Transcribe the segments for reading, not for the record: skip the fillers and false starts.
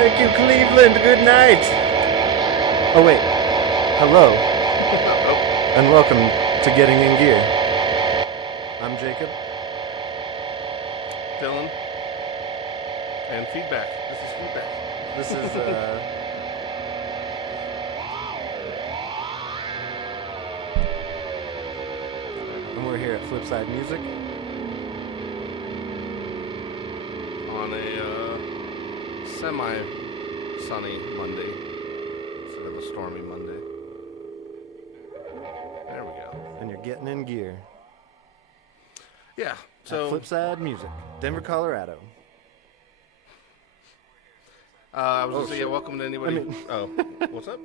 Thank you, Cleveland. Good night. Oh, wait. Hello. And welcome to Getting in Gear. I'm Jacob. Dylan. And feedback. This is feedback. This is, and we're here at Flipside Music. On a semi-sunny Monday instead of a stormy Monday. There we go. And you're getting in gear. Yeah. At So Flipside Music, Denver, Colorado. I was Oh, gonna say, shit. welcome to anybody. I mean- Oh, what's up?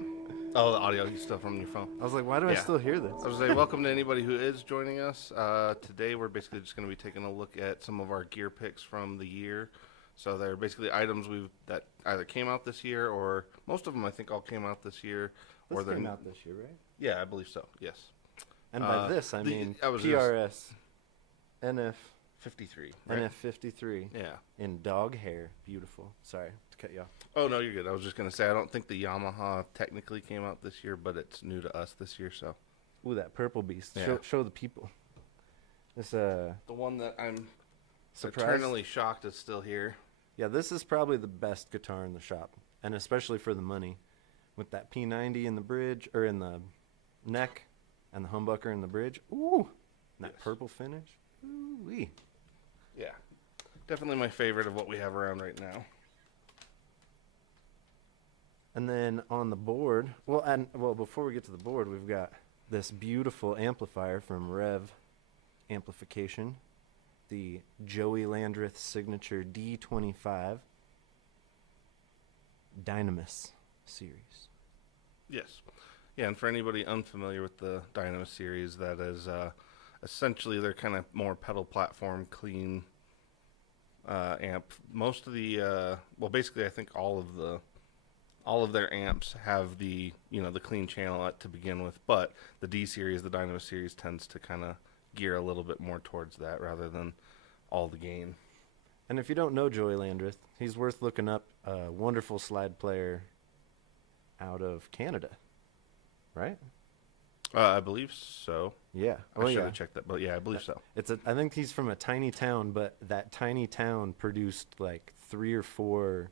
Oh, the audio stuff from your phone. I was like, why do I Yeah. still hear this? I was gonna say, welcome to anybody who is joining us. Today, we're basically just going to be taking a look at some of our gear picks from the year. So they're basically items that either came out this year, or most of them I think all came out this year. This or they're came out this year, right? Yeah, I believe so. Yes. And by this, I mean I was PRS NF 53. Right? NF53 Yeah. in dog hair. Beautiful. Sorry to cut you off. Oh no, you're good. I was just gonna say I don't think the Yamaha technically came out this year, but it's new to us this year. So Ooh, that purple beast. Yeah. Show the people. This the one that I'm surprise. eternally shocked is still here. Yeah, this is probably the best guitar in the shop, and especially for the money, with that P90 in the bridge or in the neck, and the humbucker in the bridge. Ooh, and that Yes. purple finish. Ooh wee. Yeah, definitely my favorite of what we have around right now. And then on the board, before we get to the board, we've got this beautiful amplifier from Rev Amplification, the Joey Landreth Signature D25 Dynamis series. Yes. Yeah, and for anybody unfamiliar with the Dynamo series, that is essentially they're kind of more pedal platform clean amp. Most of the basically I think all of their amps have the clean channel to begin with, but the D series, the Dynamo series, tends to kind of gear a little bit more towards that rather than all the gain. And if you don't know Joey Landreth, he's worth looking up. A wonderful slide player out of Canada, right? I believe so. Yeah. I should have checked that, but yeah, I believe so. I think he's from a tiny town, but that tiny town produced like 3 or 4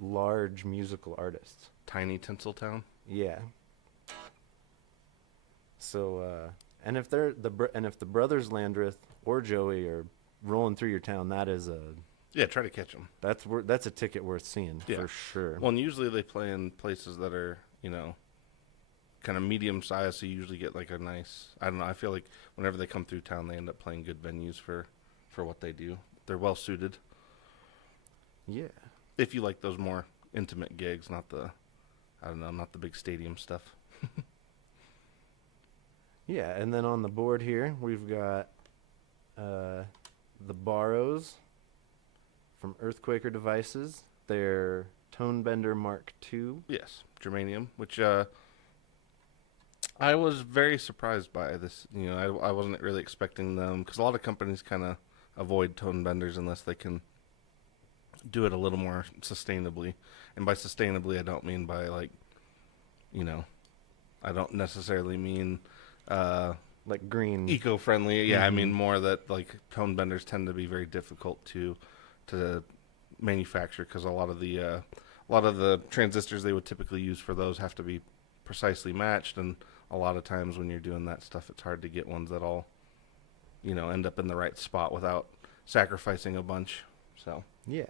large musical artists. Tiny Tinseltown. Yeah. So, and if the brothers Landreth or Joey are rolling through your town, that is Yeah, try to catch them. that's a ticket worth seeing Yeah. for sure. Well, and usually they play in places that are, kind of medium size, so you usually get like a nice, I don't know, I feel like whenever they come through town, they end up playing good venues for what they do. They're well suited. Yeah. If you like those more intimate gigs, not the big stadium stuff. Yeah, and then on the board here, we've got the Barrows from Earthquaker Devices. Their Tonebender Mark II. Yes, Germanium, which I was very surprised by this. I wasn't really expecting them, because a lot of companies kind of avoid tone benders unless they can do it a little more sustainably. And by sustainably, I don't mean by I don't necessarily mean Like green. eco-friendly. Yeah, I mean Mhm. more that like tone benders tend to be very difficult to manufacture, because a lot of the transistors they would typically use for those have to be precisely matched, and a lot of times when you're doing that stuff, it's hard to get ones that all end up in the right spot without sacrificing a bunch. So Yeah.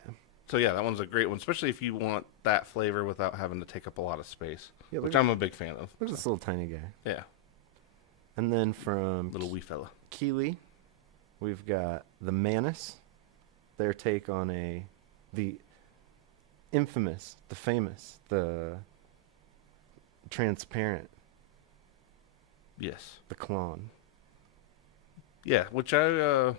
yeah, that one's a great one, especially if you want that flavor without having to take up a lot of space, Yeah, which look I'm a big fan of. Look at this little tiny guy. Yeah, And then from little wee fella. Keeley, we've got the Manus. Their take on the infamous, the famous, the transparent, Yes. the Klon. Yeah, which I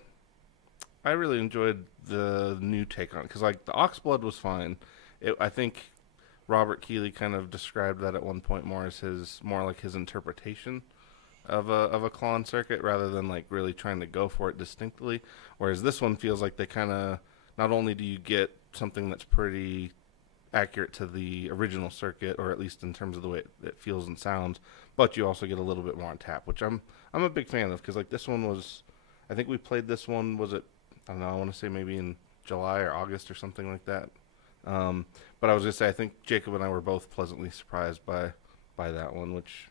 really enjoyed the new take on it, because like the Oxblood was fine. I think Robert Keeley kind of described that at one point more as more like his interpretation of a Klon circuit, rather than like really trying to go for it distinctly. Whereas this one feels like they kind of, not only do you get something that's pretty accurate to the original circuit, or at least in terms of the way it feels and sounds. But you also get a little bit more on tap, which I'm a big fan of, because like this one was, I think we played this one, was it, I don't know, I want to say maybe in July or August or something like that. But I was gonna say, I think Jacob and I were both pleasantly surprised by that one, which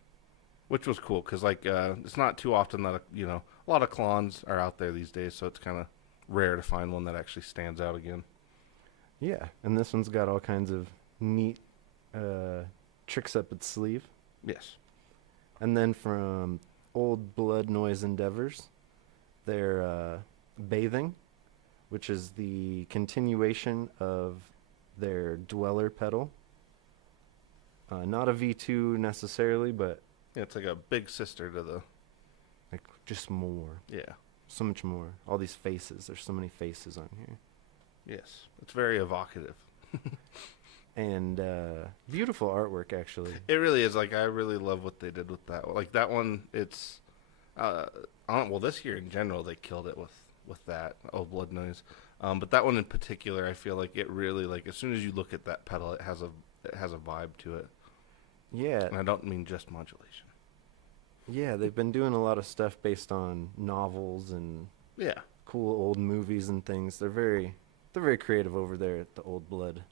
was cool, because like it's not too often that a lot of Klons are out there these days, so it's kind of rare to find one that actually stands out again. Yeah, and this one's got all kinds of neat tricks up its sleeve. Yes. And then from Old Blood Noise Endeavors, they're Bathing, which is the continuation of their Dweller pedal. Not a V2 necessarily, but Yeah, it's like a big sister to the, like just more. yeah. So much more. All these faces. There's so many faces on here. Yes. It's very evocative. And beautiful artwork, actually. It really is. Like, I really love what they did with that. Like, that one, it's, well, this year in general, they killed it with that, Old Blood Noise. But that one in particular, I feel like it really, like, as soon as you look at that pedal, it has a vibe to it. Yeah. And I don't mean just modulation. Yeah, they've been doing a lot of stuff based on novels and Yeah. cool old movies and things. They're very creative over there at the Old Blood,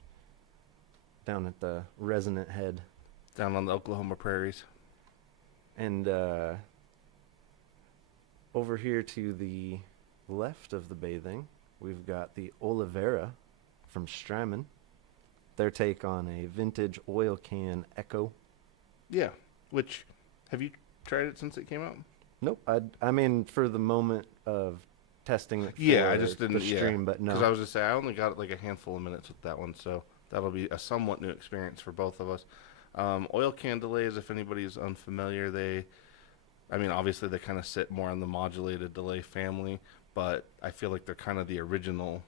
down at the Resonant Head. Down on the Oklahoma prairies. And over here to the left of the Bathing, we've got the Olivera from Strymon. Their take on a vintage oil can Echo. Yeah. Which, have you tried it since it came out? Nope. I mean, for the moment of testing it Yeah, I for just didn't. the stream, but no. Because I was just saying, I only got like a handful of minutes with that one, so that'll be a somewhat new experience for both of us. Oil can delays, if anybody's unfamiliar, I mean, obviously they kind of sit more on the modulated delay family, but I feel like they're kind of the original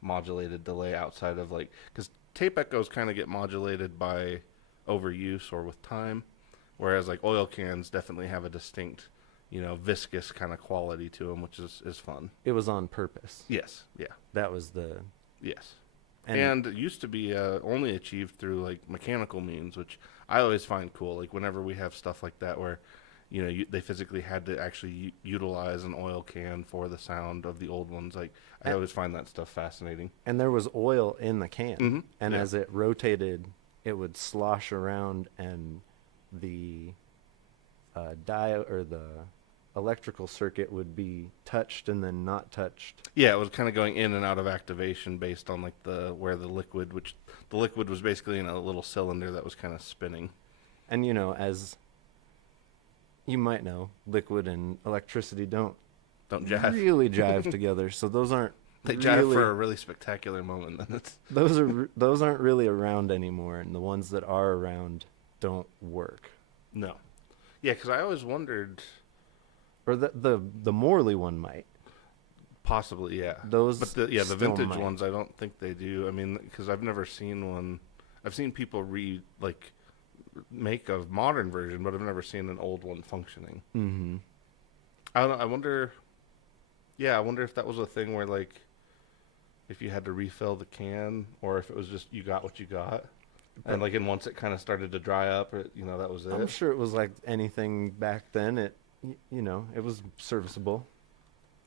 modulated delay outside of like, because tape echoes kind of get modulated by overuse or with time, whereas like oil cans definitely have a distinct, viscous kind of quality to them, which is fun. It was on purpose. Yes. Yeah. That was the... Yes. And it used to be only achieved through like mechanical means, which I always find cool. Like whenever we have stuff like that where, they physically had to actually utilize an oil can for the sound of the old ones. Like I always find that stuff fascinating. And there was oil in the can. Mhm. And Yeah. as it rotated, it would slosh around, and the diode or the electrical circuit would be touched and then not touched. Yeah, it was kind of going in and out of activation based on like where the liquid, which the liquid was basically in a little cylinder that was kind of spinning. And as you might know, liquid and electricity don't jive. really jive together. So those aren't They really, jive for a really spectacular moment. Then it's those aren't really around anymore, and the ones that are around don't work. no, yeah, because I always wondered. Or the Morley one might. Possibly, yeah. Those but the still vintage might. ones, I don't think they do. I mean, because I've never seen one. I've seen people make a modern version, but I've never seen an old one functioning. Mm-hmm. I don't know. I wonder. Yeah, I wonder if that was a thing where like, if you had to refill the can, or if it was just you got what you got, and like, and once it kind of started to dry up, that was it. I'm sure it was like anything back then. It was serviceable.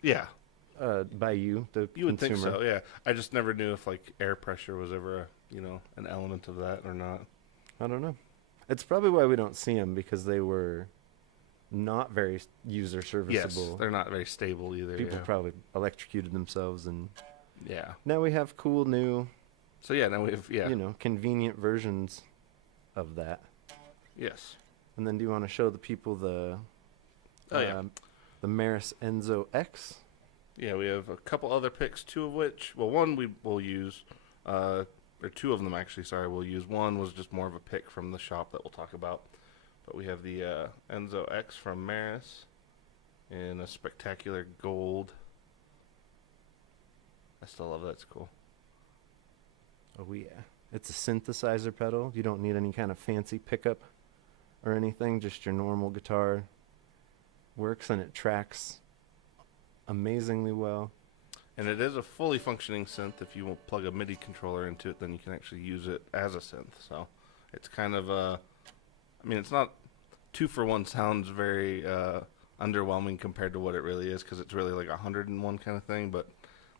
Yeah, by you, the you would consumer. think so. Yeah, I just never knew if like air pressure was ever an element of that or not. I don't know. It's probably why we don't see them, because they were not very user serviceable. Yes, they're not very stable either. People yeah. probably electrocuted themselves, and Yeah. now we have cool new, So yeah, now we have convenient versions of that. Yes. And then, do you want to show the people the the Maris Enzo X? Yeah, we have a couple other picks, two of which, well, one we will use, or two of them actually, sorry, we'll use. One was just more of a pick from the shop that we'll talk about. But we have the Enzo X from Maris in a spectacular gold. I still love that. It's cool. Oh yeah, it's a synthesizer pedal. You don't need any kind of fancy pickup or anything. Just your normal guitar works, and it tracks amazingly well. And it is a fully functioning synth. If you will plug a MIDI controller into it, then you can actually use it as a synth. So it's kind of I mean, it's not 2-for-1 sounds very underwhelming compared to what it really is, because it's really like 100-in-1 kind of thing. But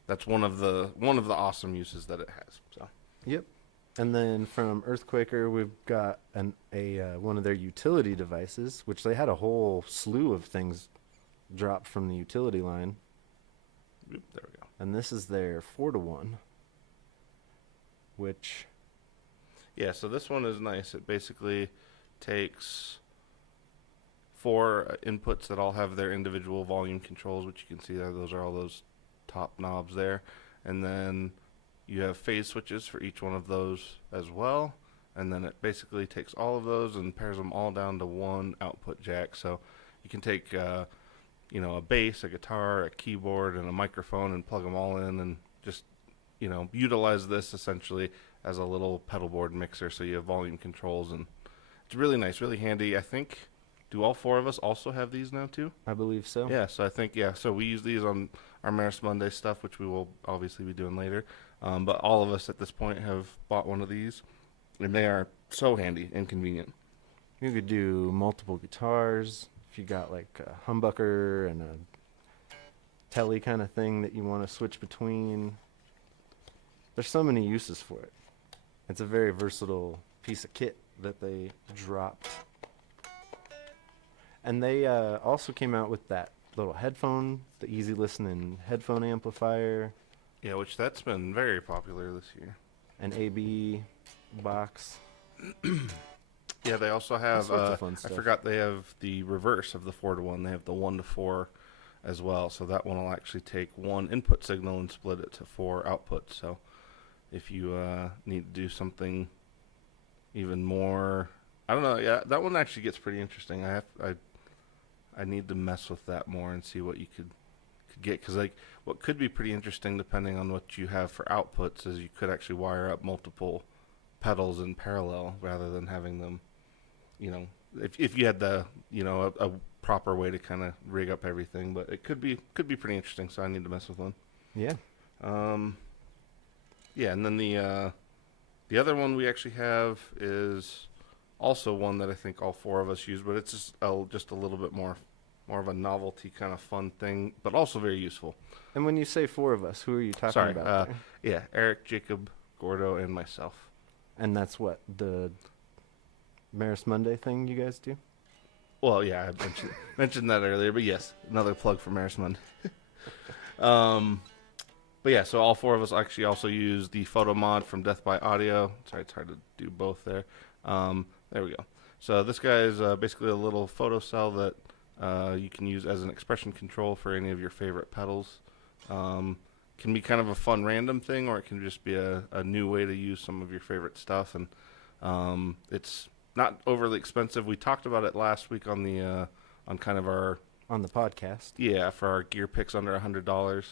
that's one of the awesome uses that it has. So Yep. And then from Earthquaker, we've got one of their utility devices, which they had a whole slew of things dropped from the utility line. there we go. And this is their 4-to-1, which Yeah, so this one is nice. It basically takes 4 inputs that all have their individual volume controls, which you can see there. Those are all those top knobs there. And then you have phase switches for each one of those as well. And then it basically takes all of those and pairs them all down to one output jack. So you can take, a bass, a guitar, a keyboard, and a microphone and plug them all in and just, utilize this essentially as a little pedal board mixer. So you have volume controls, and it's really nice, really handy. I think, do all 4 of us also have these now too? I believe so. Yeah, so I think, so we use these on our Maris Monday stuff, which we will obviously be doing later. But all of us at this point have bought one of these, and they are so handy and convenient. You could do multiple guitars if you got like a humbucker and a telly kind of thing that you want to switch between. There's so many uses for it. It's a very versatile piece of kit that they dropped. And they also came out with that little headphone, the easy listening headphone amplifier, Yeah, which that's been very popular this year. an AB box. Yeah, they also have, sorts of fun I stuff. forgot they have the reverse of the 4-to-1. They have the 1-to-4 as well. So that one will actually take 1 input signal and split it to 4 outputs. So if you need to do something even more, I don't know. Yeah, that one actually gets pretty interesting. I need to mess with that more and see what you could get, because like what could be pretty interesting depending on what you have for outputs is you could actually wire up multiple pedals in parallel rather than having them, if you had the a proper way to kind of rig up everything. But it could be pretty interesting, so I need to mess with one. Yeah. Yeah, and then the other one we actually have is also one that I think all 4 of us use, but it's just a little bit more of a novelty kind of fun thing, but also very useful. And when you say 4 of us, who are you talking Sorry, about there? yeah, Eric, Jacob, Gordo, and myself. And that's what, the Maris Monday thing you guys do? Well, yeah, I mentioned that earlier, but yes, another plug for Maris Monday. But yeah, so all 4 of us actually also use the photo mod from Death by Audio. Sorry, it's hard to do both there. There we go. So this guy is basically a little photo cell that you can use as an expression control for any of your favorite pedals. Can be kind of a fun random thing, or it can just be a new way to use some of your favorite stuff. And it's not overly expensive. We talked about it last week on the on kind of our On the podcast. for our gear picks under $100.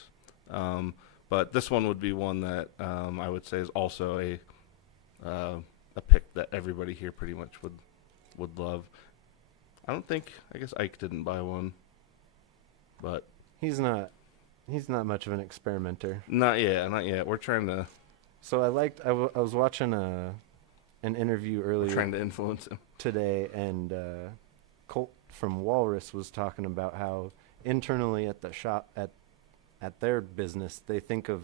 But this one would be one that I would say is also a pick that everybody here pretty much would love. I guess Ike didn't buy one, but He's not much of an experimenter. not yet. We're trying to So I was watching an interview earlier influence him. today, and Colt from Walrus was talking about how internally at the shop at their business, they think of,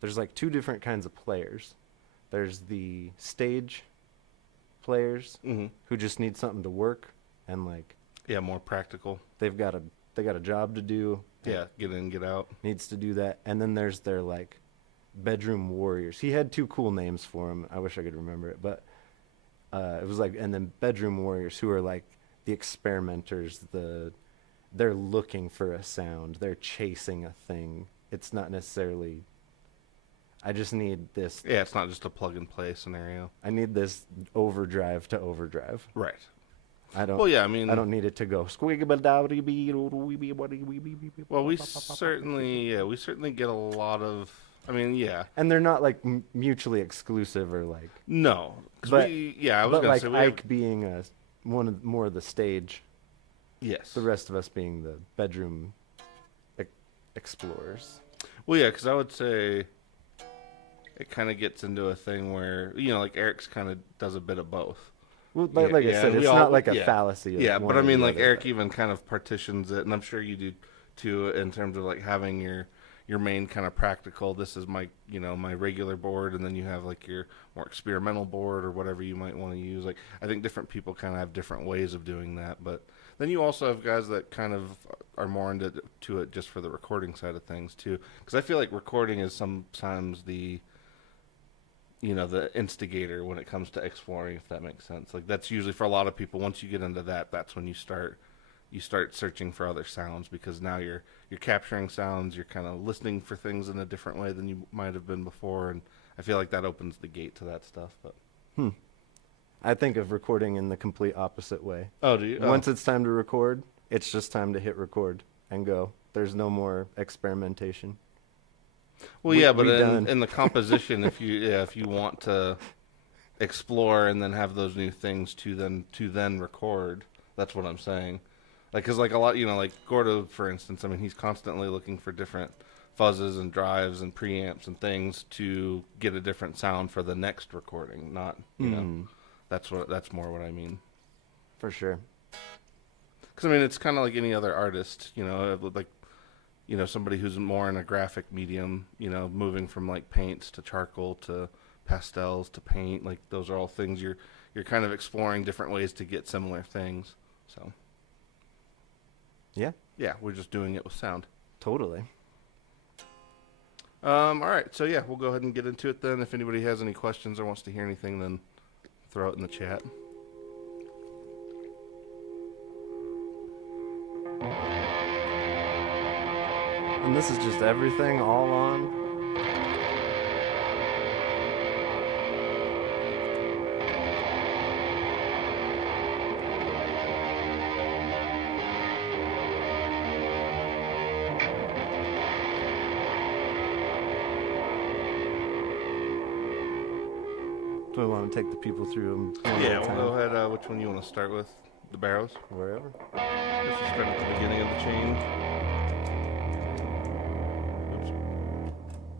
there's like 2 different kinds of players. There's the stage players Mm-hmm. who just need something to work, and like Yeah, more practical. they got a job to do. Yeah, get in, get out. Needs to do that. And then there's their like bedroom warriors. He had 2 cool names for them. I wish I could remember it, but it was like, and then bedroom warriors, who are like the experimenters, they're looking for a sound, they're chasing a thing. It's not necessarily, I just need this, Yeah, it's not just a plug and play scenario. I need this overdrive to overdrive. Right. I don't Well, yeah, I mean, I don't need it to go well, we certainly get a lot of. I mean, yeah, and they're not like mutually exclusive or like, no, because But- I was but gonna like say we Ike being more of the stage, yes. the rest of us being the bedroom explorers. Well, yeah, because I would say it kind of gets into a thing where, like Eric's kind of does a bit of both. Well, Yeah, like I yeah, said, we it's all- not like a yeah. fallacy. Of Yeah, one but I or mean, the like other, Eric but- even kind of partitions it, and I'm sure you do too, in terms of like having your main kind of practical. This is my my regular board, and then you have like your more experimental board or whatever you might want to use. Like I think different people kind of have different ways of doing that, but then you also have guys that kind of are more into it just for the recording side of things too. Because I feel like recording is sometimes the the instigator when it comes to exploring, if that makes sense. Like that's usually for a lot of people. Once you get into that, that's when you start searching for other sounds, because now you're capturing sounds, you're kind of listening for things in a different way than you might have been before, and I feel like that opens the gate to that stuff. But I think of recording in the complete opposite way. oh, do you? Oh. Once it's time to record, it's just time to hit record and go. There's no more experimentation. Well, yeah, we but done. in the composition, if you want to explore and then have those new things to then record, that's what I'm saying. Like, cause like a lot, like Gordo, for instance. I mean, he's constantly looking for different fuzzes and drives and preamps and things to get a different sound for the next recording. Not, that's more what I mean. For sure. Because I mean, it's kind of like any other artist, like somebody who's more in a graphic medium, moving from like paints to charcoal to pastels to paint. Like those are all things you're kind of exploring different ways to get similar things. So Yeah, we're just doing it with sound. totally. All right, so yeah, we'll go ahead and get into it then. If anybody has any questions or wants to hear anything, then throw it in the chat. And this is just everything all on. Do we want to take the people through them? Yeah, we'll go ahead. Which one you want to start with? The barrows? Wherever. Let's just start at the beginning of the chain. Oops.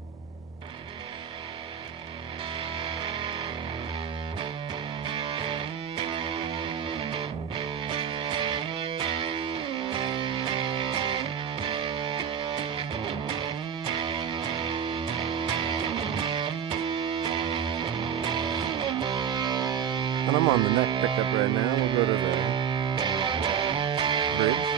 And I'm on the neck pickup right now. We'll go to the bridge.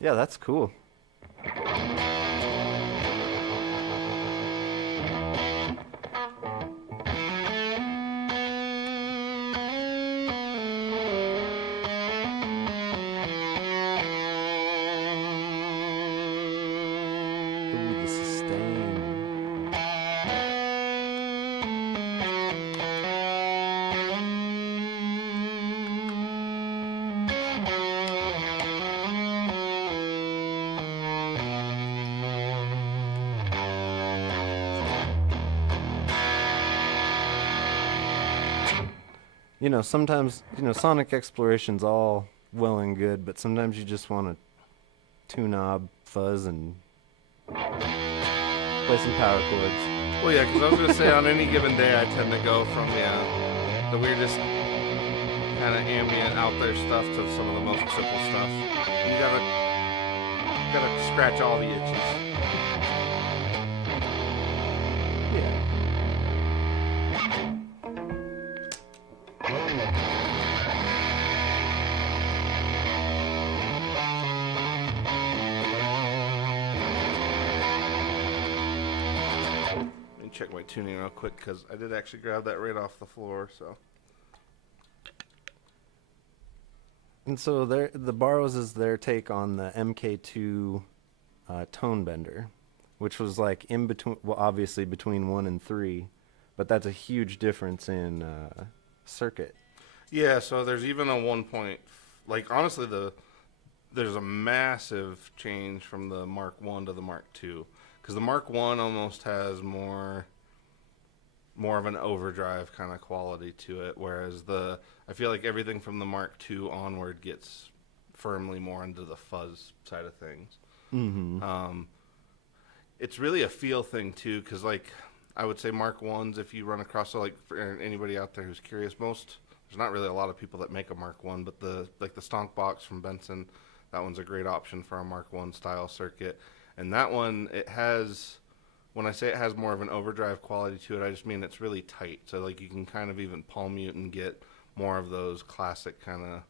Yeah, that's cool. Ooh, the sustain. Sometimes, sonic exploration's all well and good, but sometimes you just want to two-knob, fuzz, and play some power chords. Well, yeah, because I was going to say on any given day, I tend to go from the weirdest kind of ambient out there stuff to some of the most simple stuff. You gotta scratch all the itches. Yeah. Let me check my tuning real quick because I did actually grab that right off the floor. So And so the Barrows is their take on the MK2 tone bender, which was like in between, well, obviously between 1 and 3, but that's a huge difference in circuit. yeah, so there's even a 1 point. Like honestly, there's a massive change from the Mark 1 to the Mark 2, because the Mark 1 almost has more of an overdrive kind of quality to it, whereas I feel like everything from the Mark 2 onward gets firmly more into the fuzz side of things. Mm-hmm. It's really a feel thing too, because like I would say Mark 1s, if you run across, so like for anybody out there who's curious, there's not really a lot of people that make a Mark 1, but the Stonk Box from Benson, that one's a great option for a Mark 1 style circuit. And that one, when I say it has more of an overdrive quality to it, I just mean it's really tight. So like you can kind of even palm mute and get more of those classic kind of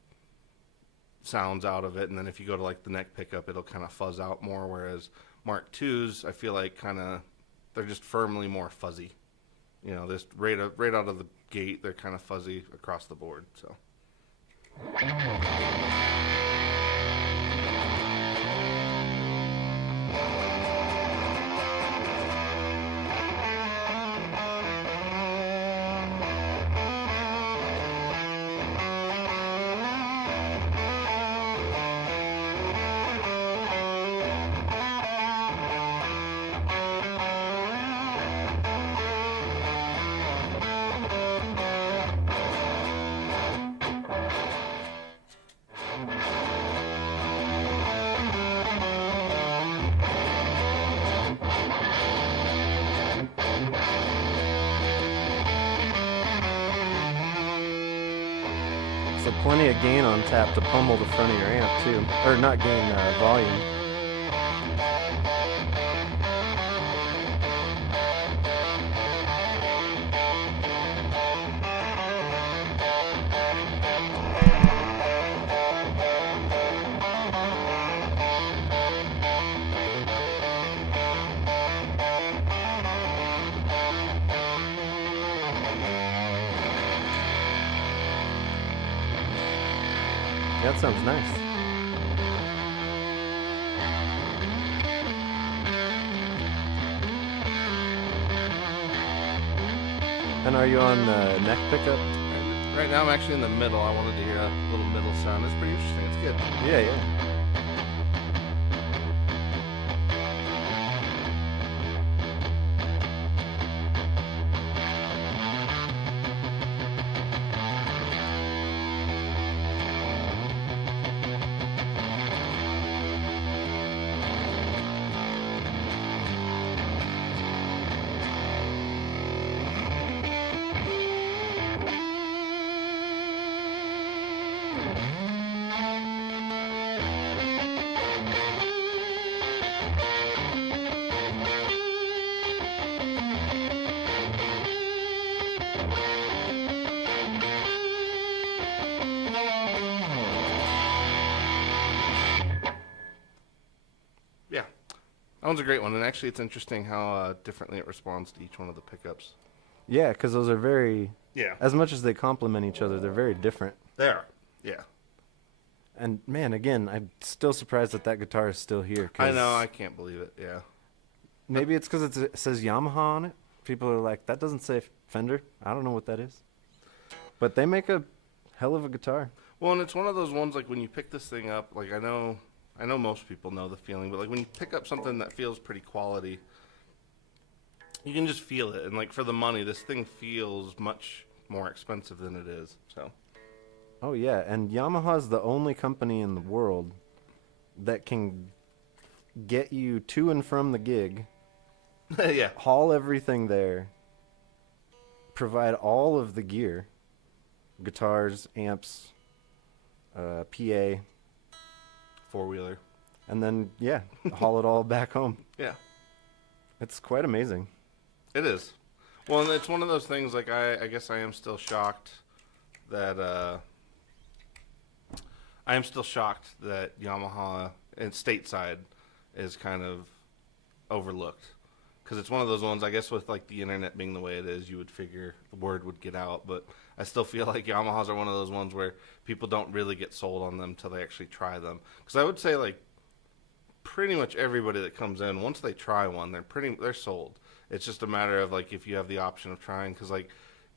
sounds out of it. And then if you go to like the neck pickup, it'll kind of fuzz out more. Whereas Mark 2s, I feel like they're just firmly more fuzzy. You know, this right out of the gate, they're kind of fuzzy across the board. So. So plenty of gain on tap to pummel the front of your amp too, or not gain, volume. That sounds nice. And are you on the neck pickup? Right now I'm actually in the middle. I wanted to hear a little middle sound. It's pretty interesting. It's good. Yeah, yeah. Yeah. That one's a great one. And actually, it's interesting how differently it responds to each one of the pickups. Yeah, because those are very, Yeah. as much as they complement each other, they're very different. They are. Yeah. And man, again, I'm still surprised that guitar is still here. I know. I can't believe it. Yeah. Maybe it's because it says Yamaha on it. People are like, that doesn't say Fender. I don't know what that is. But they make a hell of a guitar. Well, and it's one of those ones, like when you pick this thing up, like I know most people know the feeling, but like when you pick up something that feels pretty quality, you can just feel it. And like for the money, this thing feels much more expensive than it is. So. Oh yeah, and Yamaha's the only company in the world that can get you to and from the gig, Yeah. haul everything there, provide all of the gear, guitars, amps, PA, Four-wheeler. and then yeah, haul it all back home. Yeah. It's quite amazing. It is. Well, and it's one of those things, like, I guess I am still shocked that, Yamaha and stateside is kind of overlooked. Because it's one of those ones, I guess, with, like, the internet being the way it is, you would figure the word would get out. But I still feel like Yamahas are one of those ones where people don't really get sold on them until they actually try them. Because I would say, like, pretty much everybody that comes in, once they try one, they're sold. It's just a matter of, like, if you have the option of trying. Because, like,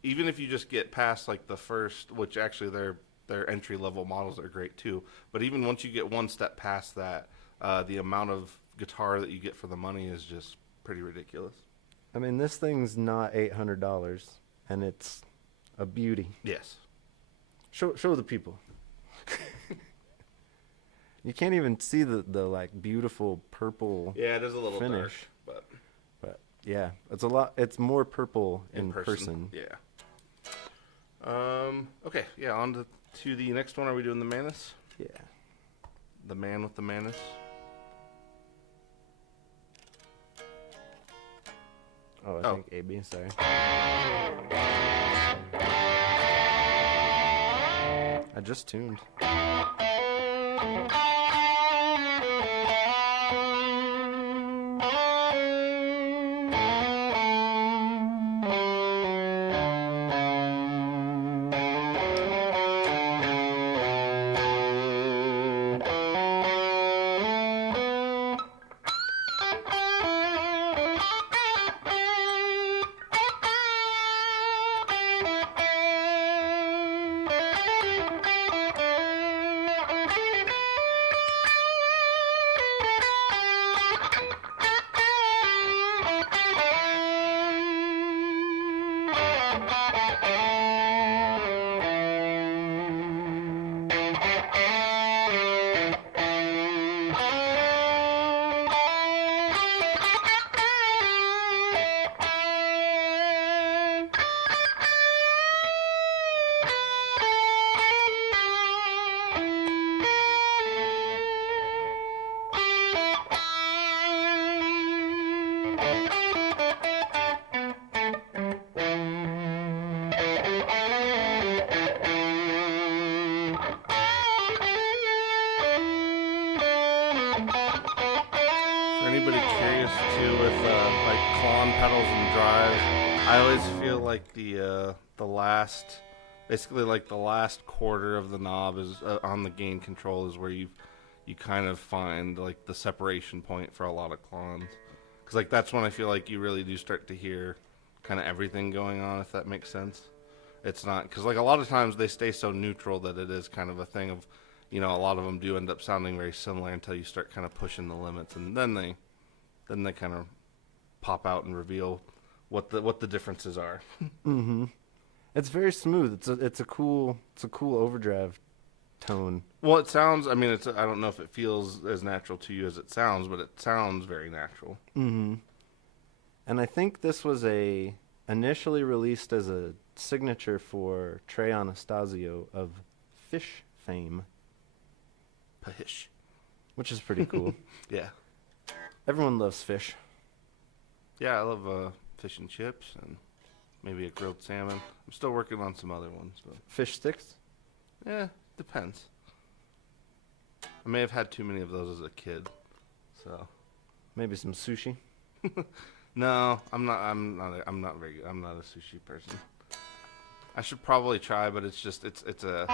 even if you just get past, like, the first, which actually they're their entry level models are great too. But even once you get one step past that, the amount of guitar that you get for the money is just pretty ridiculous. I mean, this thing's not $800, and it's a beauty. Yes. Show the people. You can't even see the like beautiful purple Yeah, it is a little finish. dark, But yeah, it's a lot. It's more purple in person. Yeah. Okay. Yeah. On to the next one. Are we doing the Manus? Yeah. The man with the Manus. Oh, I think AB. Sorry. I just tuned. For anybody curious too, with like Klon pedals and drives, I always feel like the last, basically like the last quarter of the knob is on the gain control is where you kind of find like the separation point for a lot of Klons, because like that's when I feel like you really do start to hear kind of everything going on, if that makes sense. It's not, because like a lot of times they stay so neutral that it is kind of a thing of, you know, a lot of them do end up sounding very similar until you start kind of pushing the limits, and then they kind of pop out and reveal what the differences are. Mm-hmm. It's very smooth. It's a cool overdrive tone. Well, it sounds. I mean, I don't know if it feels as natural to you as it sounds, but it sounds very natural. Mm-hmm. And I think this was initially released as a signature for Trey Anastasio of Fish fame, Pahish. which is pretty cool. Yeah. Everyone loves fish. Yeah, I love fish and chips and maybe a grilled salmon. I'm still working on some other ones, but Fish sticks? yeah, depends. I may have had too many of those as a kid, so. Maybe some sushi? No, I'm not very good. I'm not a sushi person. I should probably try, but it's just it's a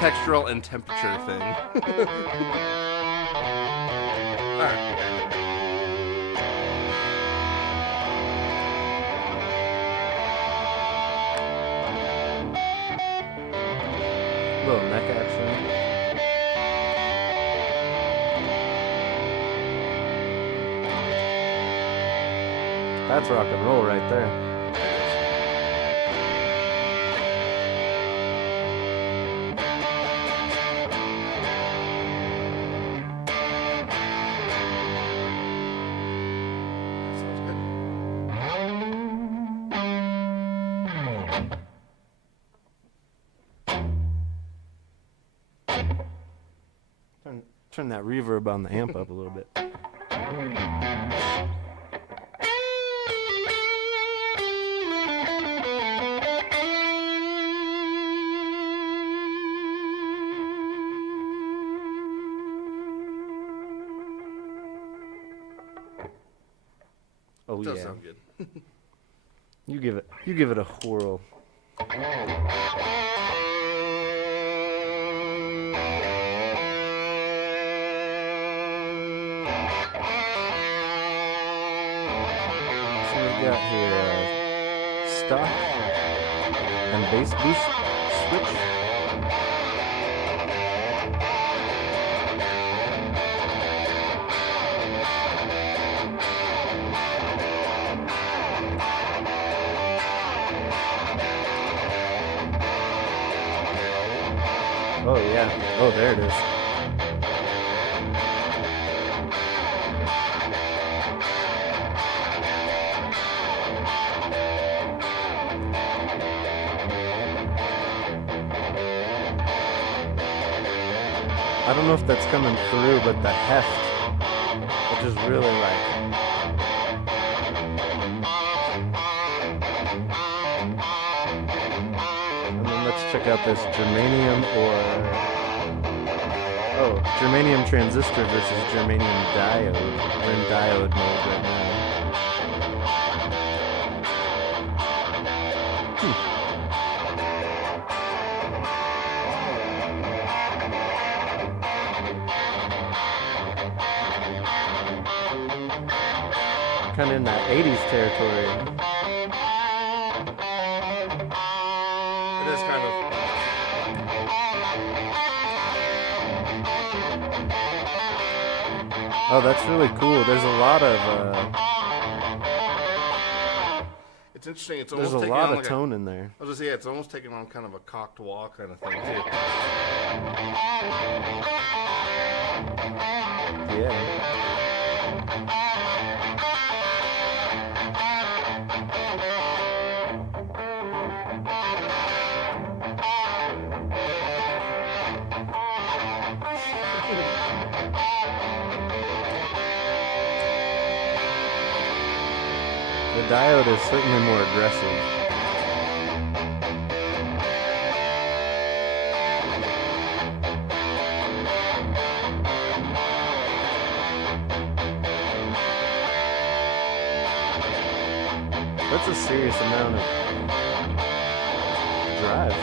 textural and temperature thing. All right. Little neck action. That's rock and roll right there. Sounds good. Turn that reverb on the amp up a little bit. Oh Does yeah. sound good. You give it a whirl. So we've got here stock and bass boost switch. Oh yeah. Oh, there it is. I don't know if that's coming through, but the heft, which is really like. And then let's check out this germanium germanium transistor versus germanium diode. We're in diode mode right now. Kind of in that 80s territory. It is kind of. Oh, that's really cool. There's a lot of It's interesting. It's there's almost a taking lot on of like tone in there. I was gonna say, it's almost taking on kind of a cocked wall kind of thing too. Yeah. The diode is certainly more aggressive. That's a serious amount of drive.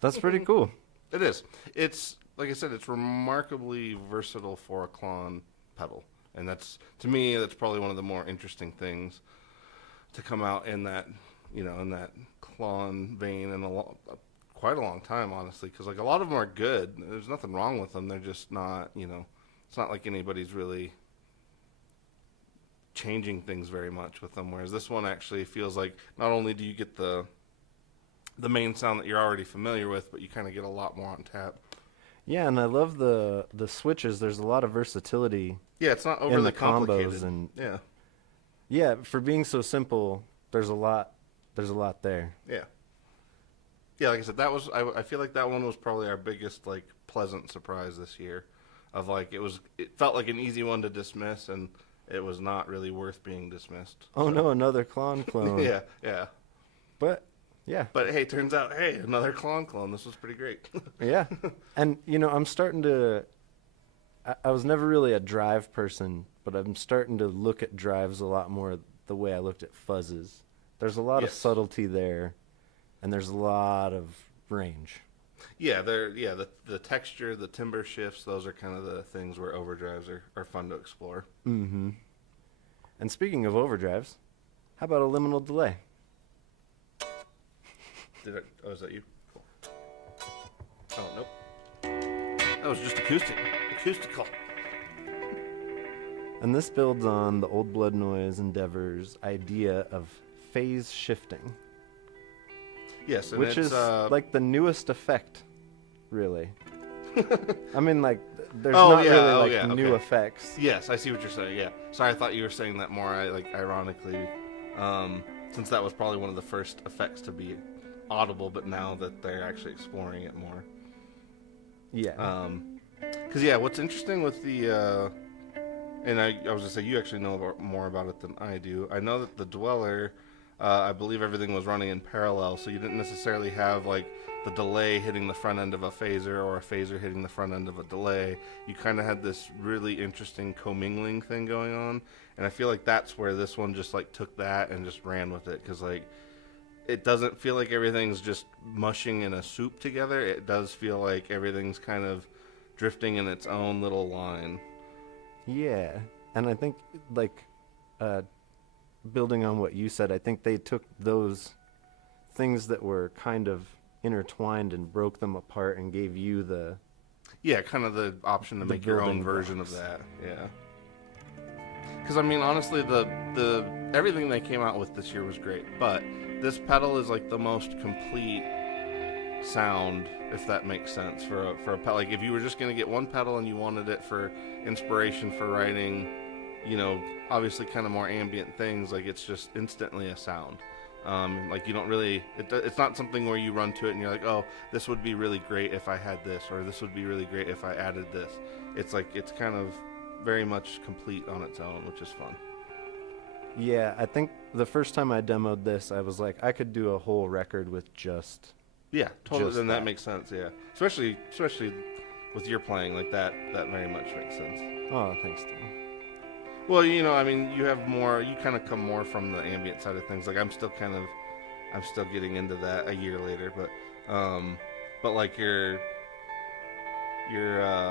That's pretty cool. It is. It's like I said. It's remarkably versatile for a Klon pedal, and that's, to me, that's probably one of the more interesting things to come out in that, in that Klon vein in quite a long time, honestly. Because like a lot of them are good. There's nothing wrong with them. They're just not. It's not like anybody's really changing things very much with them. Whereas this one actually feels like not only do you get the main sound that you're already familiar with, but you kind of get a lot more on tap. Yeah, and I love the switches. There's a lot of versatility. Yeah, it's not in overly the complicated. combos and yeah, for being so simple, there's a lot there. yeah. Like I said, that was I feel like that one was probably our biggest like pleasant surprise this year. Of like it felt like an easy one to dismiss, and it was not really worth being dismissed. Oh no, another clone. yeah. But yeah. But hey, turns out, another clone. This was pretty great. Yeah. And, I'm starting to... I was never really a drive person, but I'm starting to look at drives a lot more the way I looked at fuzzes. There's a lot of subtlety there, and there's a lot of range. Yeah, the texture, the timbre shifts, those are kind of the things where overdrives are fun to explore. Mm-hmm. And speaking of overdrives, how about a liminal delay? Is that you? Cool. Oh, nope. That was just acoustical. And this builds on the Old Blood Noise Endeavor's idea of phase shifting, Yes, and which it's is like the newest effect, really. I mean, like, there's Oh, not yeah, really oh, like yeah, new okay. effects. Yes, I see what you're saying. Yeah, sorry, I thought you were saying that more ironically, since that was probably one of the first effects to be audible, but now that they're actually exploring it more. Yeah. Because yeah, what's interesting with the and I was gonna say you actually know more about it than I do. I know that the Dweller, I believe everything was running in parallel, so you didn't necessarily have like the delay hitting the front end of a phaser or a phaser hitting the front end of a delay. You kind of had this really interesting commingling thing going on, and I feel like that's where this one just like took that and just ran with it, because like it doesn't feel like everything's just mushing in a soup together. It does feel like everything's kind of drifting in its own little line. Yeah. And I think, like, building on what you said, I think they took those things that were kind of intertwined and broke them apart and gave you the. Yeah, kind of the option to The make your own building version blocks. of that. Yeah. Because I mean, honestly, the everything they came out with this year was great, but this pedal is like the most complete sound, if that makes sense, for a pedal. Like if you were just gonna get one pedal and you wanted it for inspiration for writing, you know, obviously kind of more ambient things, like it's just instantly a sound. Like you don't really, it's not something where you run to it and you're like, oh, this would be really great if I had this, or this would be really great if I added this. It's like, it's kind of very much complete on its own, which is fun. Yeah, I think the first time I demoed this, I was like, I could do a whole record with just. Yeah, totally. Just Then that that. makes sense. Yeah, especially with your playing like that. That very much makes sense. Oh, thanks, Tim. Well, you know, I mean, you have more. You kind of come more from the ambient side of things. Like I'm still getting into that a year later. But like your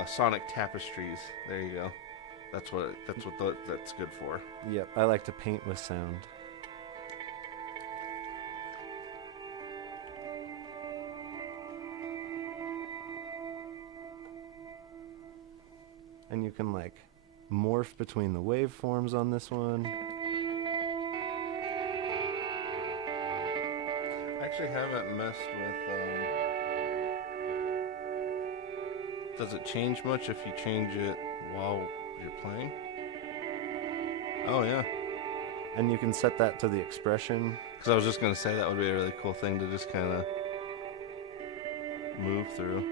sonic tapestries. There you go. That's that's good for. Yep, I like to paint with sound. And you can like morph between the waveforms on this one. I actually haven't messed with. Does it change much if you change it while you're playing? Oh yeah. And you can set that to the expression. Because I was just gonna say that would be a really cool thing to just kind of move through.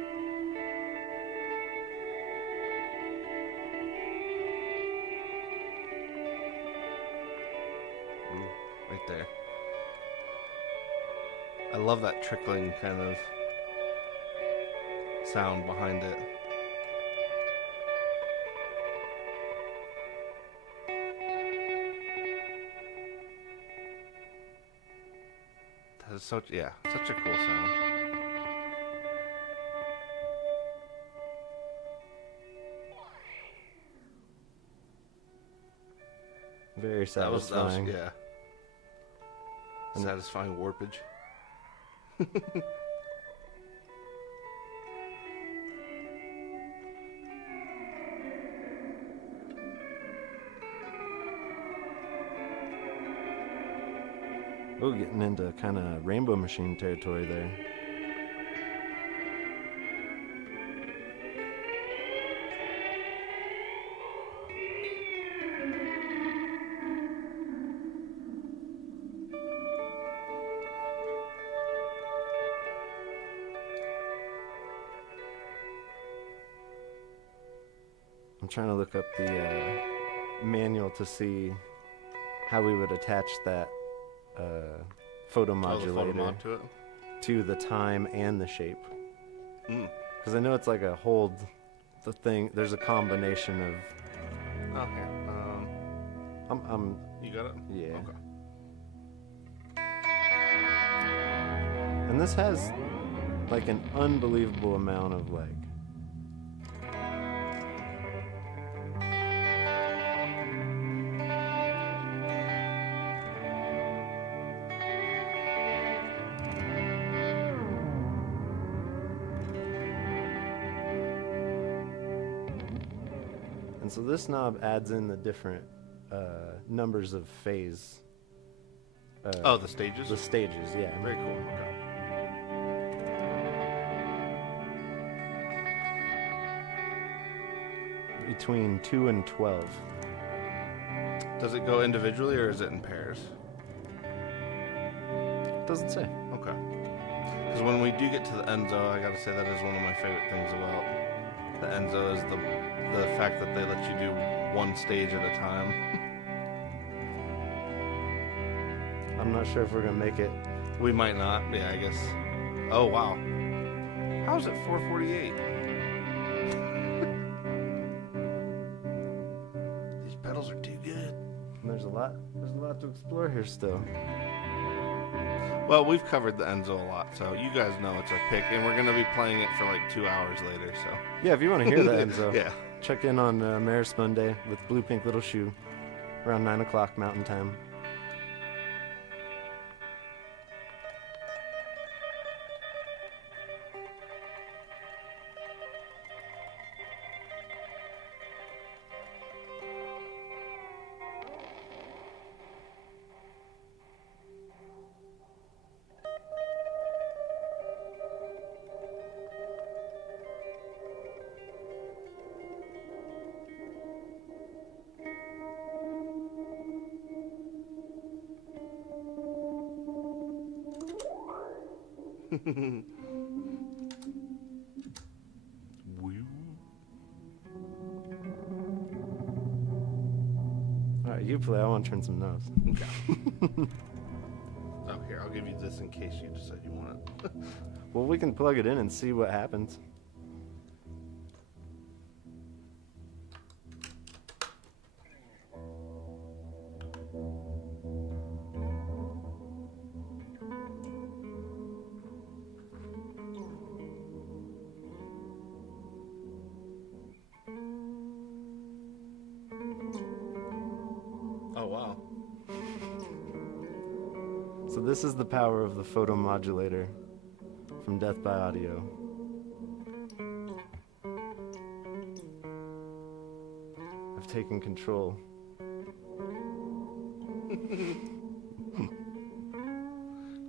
Ooh, right there. I love that trickling kind of sound behind it. That is such a cool sound. Very That was satisfying. yeah. And- Satisfying warpage. Oh, getting into kind of Rainbow Machine territory there. I'm trying to look up the manual to see how we would attach that photo Oh, the photo modulator mod to it. to the time and the shape. Mm. Because I know it's like a hold the thing. There's a combination of. Oh, here. You got it? Yeah. Okay. And this has like an unbelievable amount of like. And And so this knob adds in the different numbers of phase. Oh, the stages? The stages, yeah. Very cool. Okay. Between 2 and 12. Does it go individually or is it in pairs? Doesn't say. Okay. Because when we do get to the Enzo, I gotta say that is one of my favorite things about the Enzo is the fact that they let you do one stage at a time. I'm not sure if we're gonna make it. We might not. Yeah, I guess. Oh wow. How is it 448? These pedals are too good. And there's a lot to explore here still. Well, we've covered the Enzo a lot, so you guys know it's our pick, and we're gonna be playing it for like 2 hours later. So Yeah, if you want to hear the Enzo, yeah. check in on Maris Monday with Blue Pink Little Shoe around 9 o'clock Mountain Time. All right, you play. I want to turn some knobs. Okay. Oh, here, I'll give you this in case you decide you want it. Well, we can plug it in and see what happens. Oh, wow. So this is the power of the photomodulator from Death by Audio. I've taken control.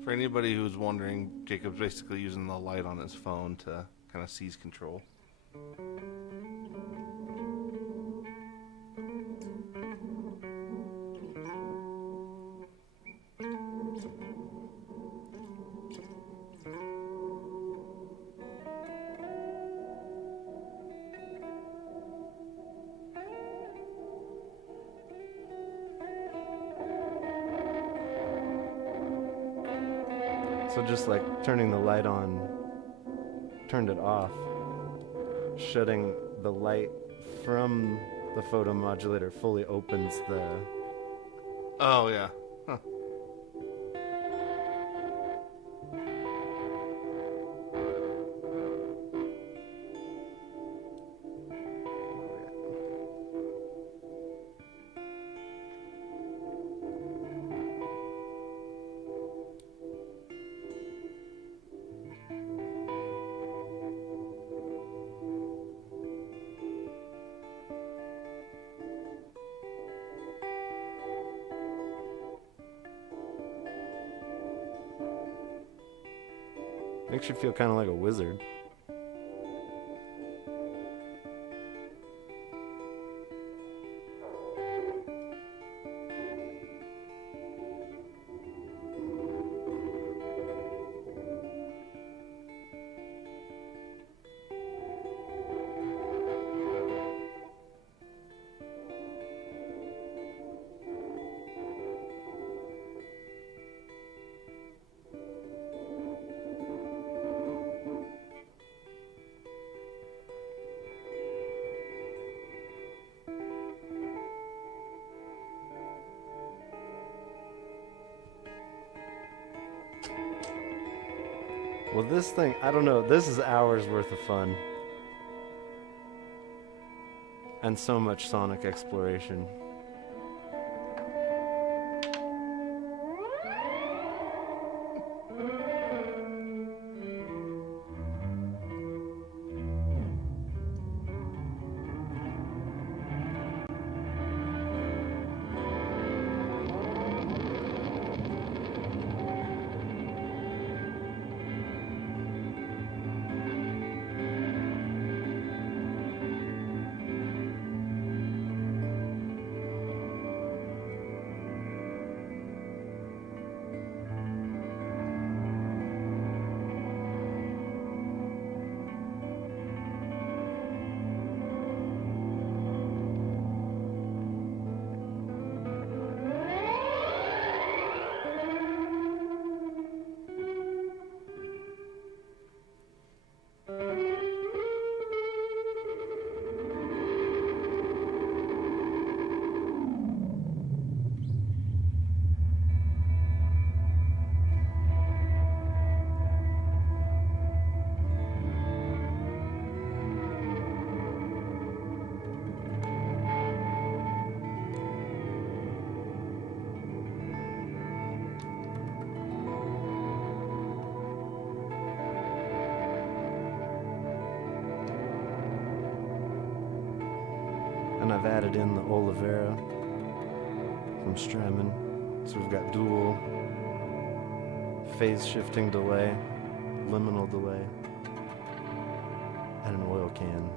For anybody who's wondering, Jacob's basically using the light on his phone to kind of seize control. So just like turning the light on, turned it off, shutting the light from the photomodulator fully opens the... Oh, yeah. Huh. Makes you feel kind of like a wizard. Well, this thing, I don't know, this is hours worth of fun. And so much sonic exploration. I've added in the Olivera from Strymon. So we've got dual phase shifting delay, liminal delay, and an oil can.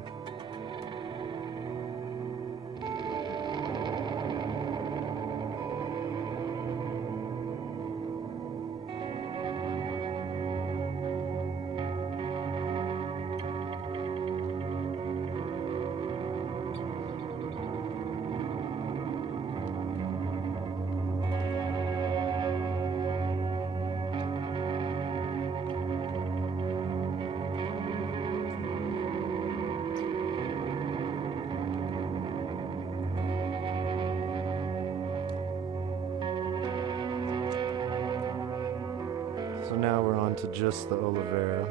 So now we're on to just the Olivera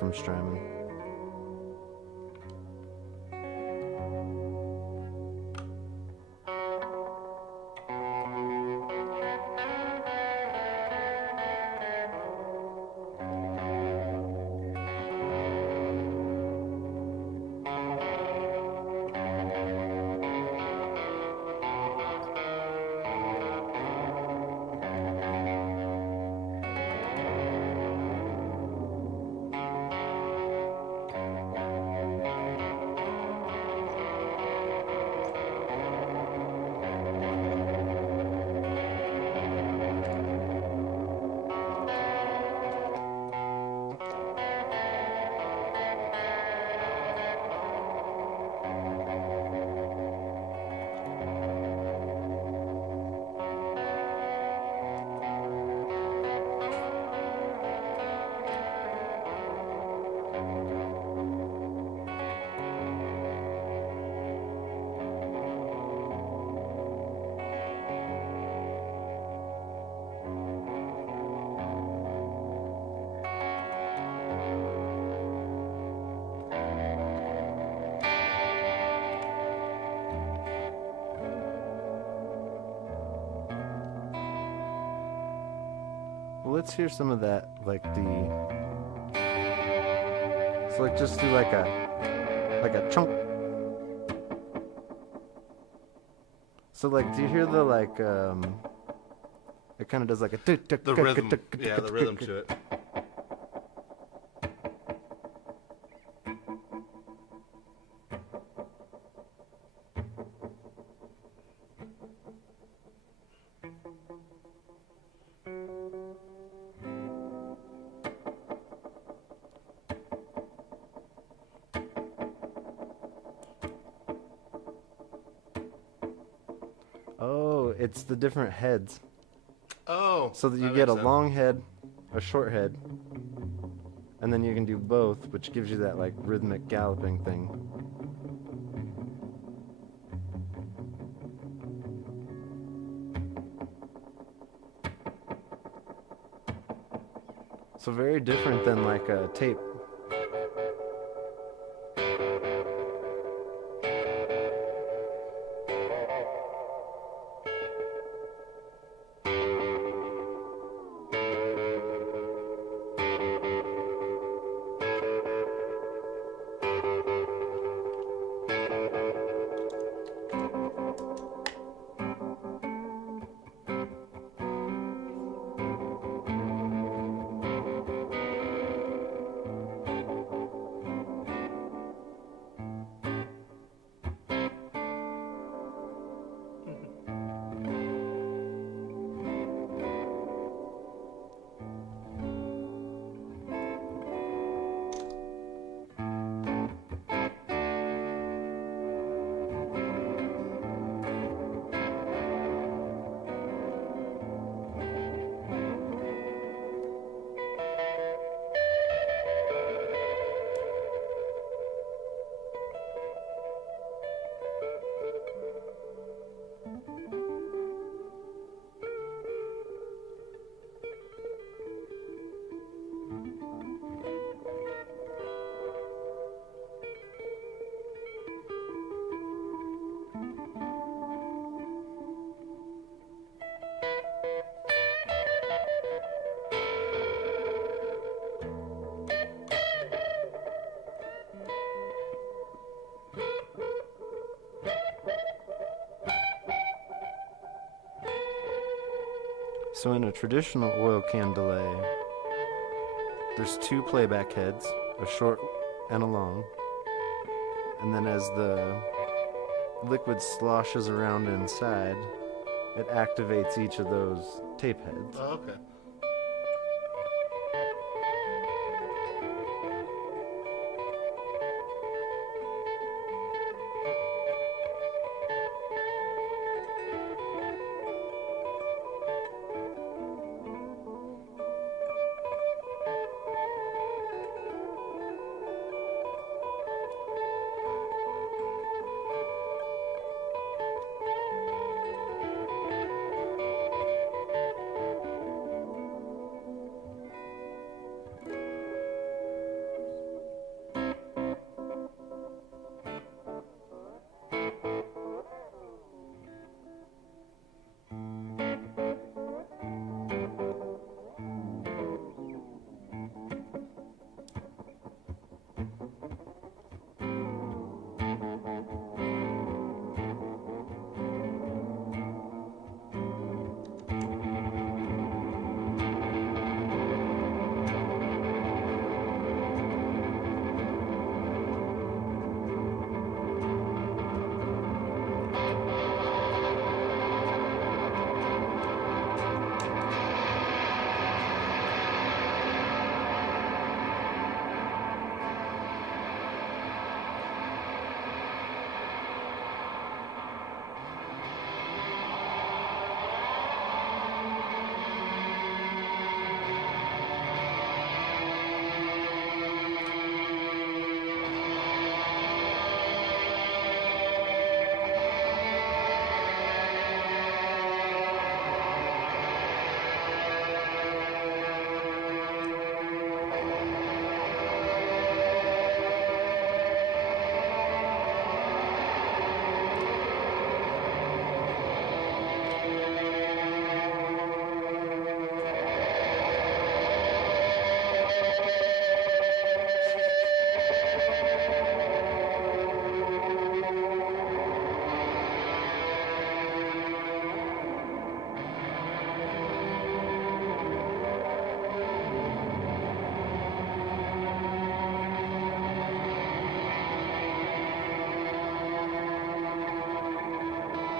from Strymon. Well, let's hear some of that, like the. So like just do like a chunk. So like, do you hear the like it kind of does like a The rhythm, yeah, the rhythm to it. Oh, it's the different heads. Oh, So that you that get a makes sense. long head, a short head, and then you can do both, which gives you that like rhythmic galloping thing. So very different than like a tape. So in a traditional oil can delay, there's two playback heads, a short and a long. And then as the liquid sloshes around inside, it activates each of those tape heads. Oh, okay.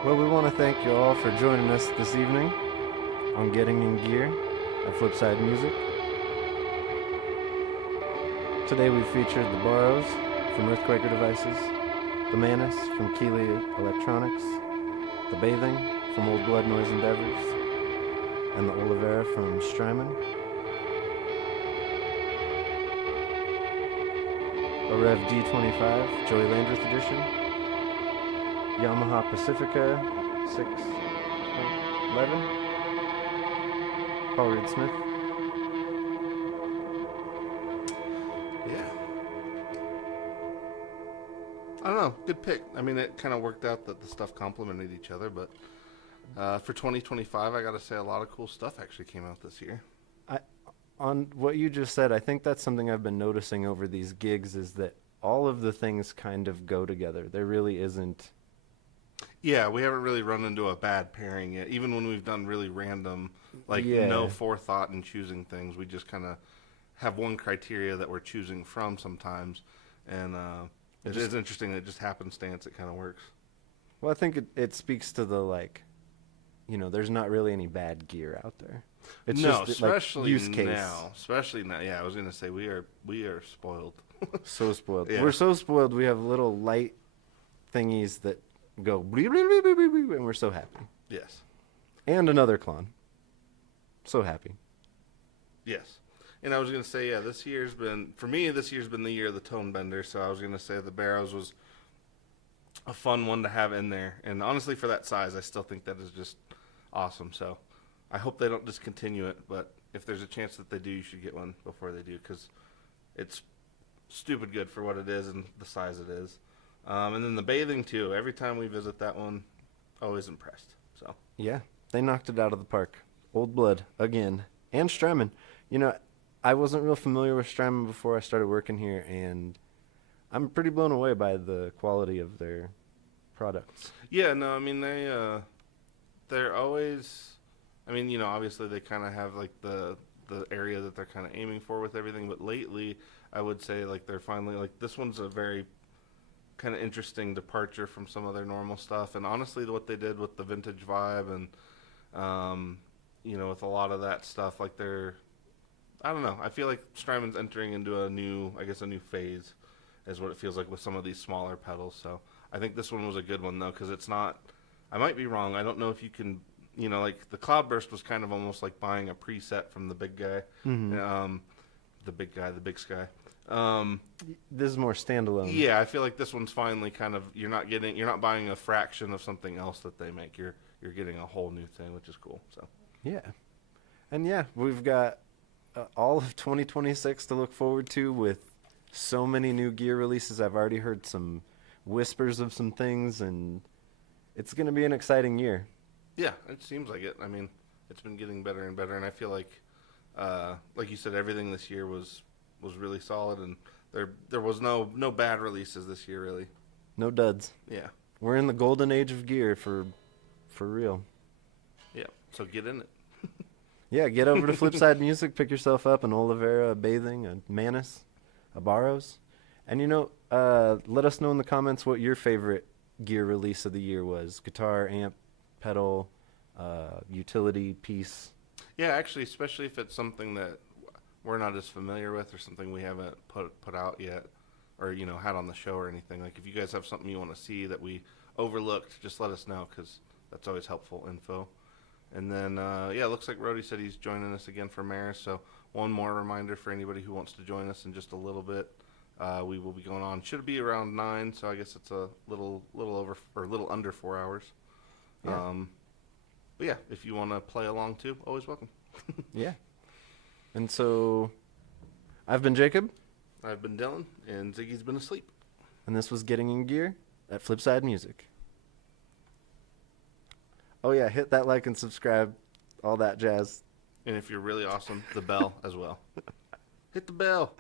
Well, we want to thank you all for joining us this evening on Getting in Gear at Flipside Music. Today we featured the Barrows from Earthquaker Devices, the Manus from Keeley Electronics, the Bathing from Old Blood Noise Endeavors, and the Olivera from Strymon. A Rev D25 Joey Landreth Edition, Yamaha Pacifica 611, Paul Reed Smith. Yeah. I don't know. Good pick. I mean, it kind of worked out that the stuff complemented each other, but for 2025, I got to say a lot of cool stuff actually came out this year. On what you just said, I think that's something I've been noticing over these gigs is that all of the things kind of go together. There really isn't. Yeah, we haven't really run into a bad pairing yet. Even when we've done really random, like Yeah. no forethought in choosing things, we just kind of have one criteria that we're choosing from sometimes. And it is interesting that just happenstance, it kind of works. Well, I think it speaks to the, like, you know, there's not really any bad gear out there. It's no, just like, especially use case. now. Especially now. Yeah, I was going to say we are spoiled. So spoiled. Yeah. We're so spoiled. We have little light thingies that go bleep, bleep, bleep, bleep, bleep, bleep, and we're so happy. Yes. And another clone. So happy. Yes. And I was going to say, yeah, this year's been the year of the tone bender. So I was going to say the Barrows was a fun one to have in there. And honestly, for that size, I still think that is just awesome. So I hope they don't discontinue it. But if there's a chance that they do, you should get one before they do, because it's stupid good for what it is and the size it is. And then the Bathing, too. Every time we visit that one, always impressed. So Yeah, they knocked it out of the park. Old Blood, again. And Strymon. You know, I wasn't real familiar with Strymon before I started working here, and I'm pretty blown away by the quality of their products. yeah, no, I mean they're always I mean, obviously they kind of have like the area that they're kind of aiming for with everything, but lately I would say like they're finally like this one's a very kind of interesting departure from some of their normal stuff. And honestly, what they did with the vintage vibe and with a lot of that stuff, like I don't know. I feel like Strymon's entering into a new phase, is what it feels like with some of these smaller pedals. So I think this one was a good one though, because it's not. I might be wrong. I don't know if you can. Like the Cloudburst was kind of almost like buying a preset from the big guy, the big sky. This is more standalone. Yeah, I feel like this one's finally kind of you're not buying a fraction of something else that they make. You're getting a whole new thing, which is cool. So Yeah. And yeah, we've got all of 2026 to look forward to with so many new gear releases. I've already heard some whispers of some things, and it's going to be an exciting year. yeah, it seems like it. I mean, it's been getting better and better, and I feel like you said, everything this year was really solid, and there was no bad releases this year, really. No duds. Yeah, We're in the golden age of gear for real. yeah. So get in it. Yeah, get over to Flipside Music, pick yourself up an Oliveira, a Bathing, a Manus, a Barrows. And let us know in the comments what your favorite gear release of the year was. Guitar, amp, pedal, utility piece. Yeah, actually, especially if it's something that we're not as familiar with or something we haven't put out yet or, had on the show or anything. Like, if you guys have something you want to see that we overlooked, just let us know, because that's always helpful info. And then, it looks like Rody said he's joining us again for Maris. So one more reminder for anybody who wants to join us in just a little bit. We will be going on. Should be around 9, so I guess it's a little over or a little under 4 hours. Yeah. But yeah, if you want to play along too, always welcome. Yeah. And so, I've been Jacob, I've been Dylan, and Ziggy's been asleep. and this was Getting in Gear at Flipside Music. Oh yeah, hit that like and subscribe, all that jazz. And if you're really awesome, the bell as well. Hit the bell.